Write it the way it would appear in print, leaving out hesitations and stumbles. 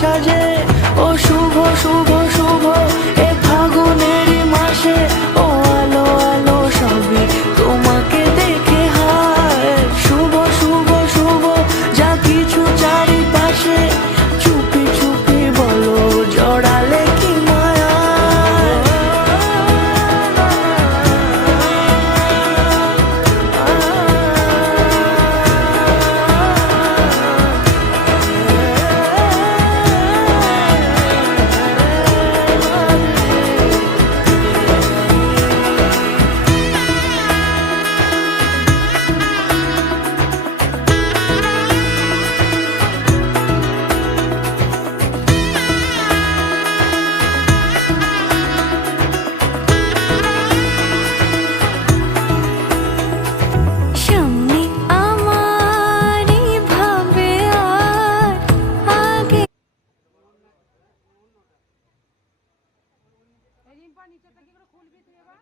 সাজে। ও শুভ শুভ শুভ এ ফাগুনেরই মাসে, ও আলো আলো সবই তোমাকে দেখে হায়। শুভ শুভ শুভ যা কিছু চারিপাশে, চুপি চুপি বলো জড়ালে কি মায়া। সামনে আমারই ভাবে আর আগে। রিম্পা নিচেরটা কি করে খুলবি তুই এবার?